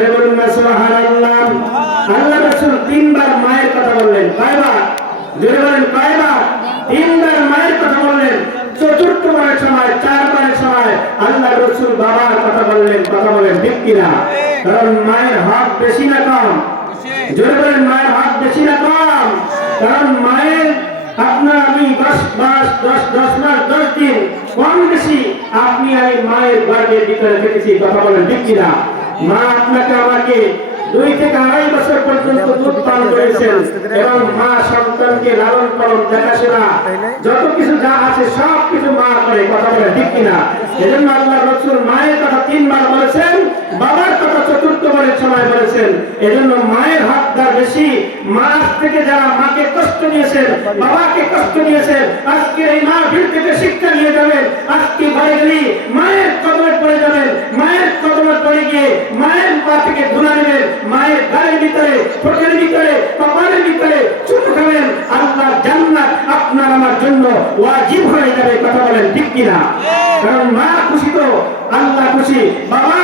সুবহানাল্লাহ। আল্লাহ রাসূল তিনবার মায়ের কথা বললেন। কয়বার? জোরে বলেন কয়বার? তিনবার মায়ের কথা বললেন। চতুর্থবারের সময়, চারবারের সময় আল্লাহ রাসূল বাবার কথা বললেন। কথা বলেন ঠিক কিনা? কারণ মায়ের হক বেশি না কম? জোরে বলেন মায়ের হক বেশি না কম? কারণ মায়ের আপনার আমি 10 মাস 10 দিন কম বেশি আপনি আমি মায়ের গর্ভের ভিতরে থেকেছি। কথা বলেন ঠিক কিনা? মা আপনাকে আমাকে 2 থেকে 2.5 বছর পর্যন্ত দুধ পান করেছেন এবং মা সন্তানকে লালন পালন দেখাশোনা যত কিছু যা আছে সব কিছু মা করে। কথা বলে ঠিক কিনা? এজন্য আল্লাহ রাসূল মায়ের কথা 3 বার বলেছেন, বাবার কথা চতুর্থবারের সময় বলেছেন। এজন্য মায়ের হকদার বেশি। মা থেকে যারা মাকে কষ্ট দিয়েছেন, বাবাকে কষ্ট দিয়েছেন, আজকে এই মাহফিল থেকে শিক্ষা নিয়ে যাবেন। আজকে ঘরে গেলে মায়ের কদমে পড়ে যাবেন, মায়ের কদমে পড়ে গিয়ে মায়ের পা থেকে ধুলা নেবেন, মায়ের গায়ের ভিতরে, ঠোঁটের ভিতরে, কপালের ভিতরে চুমু খাবেন। আল্লাহর জান্নাত আপনার আমার জন্য ওয়াজিব হয়ে যাবে। কথা বলেন ঠিক কিনা? কারণ মা খুশি তো আল্লাহ খুশি, বাবা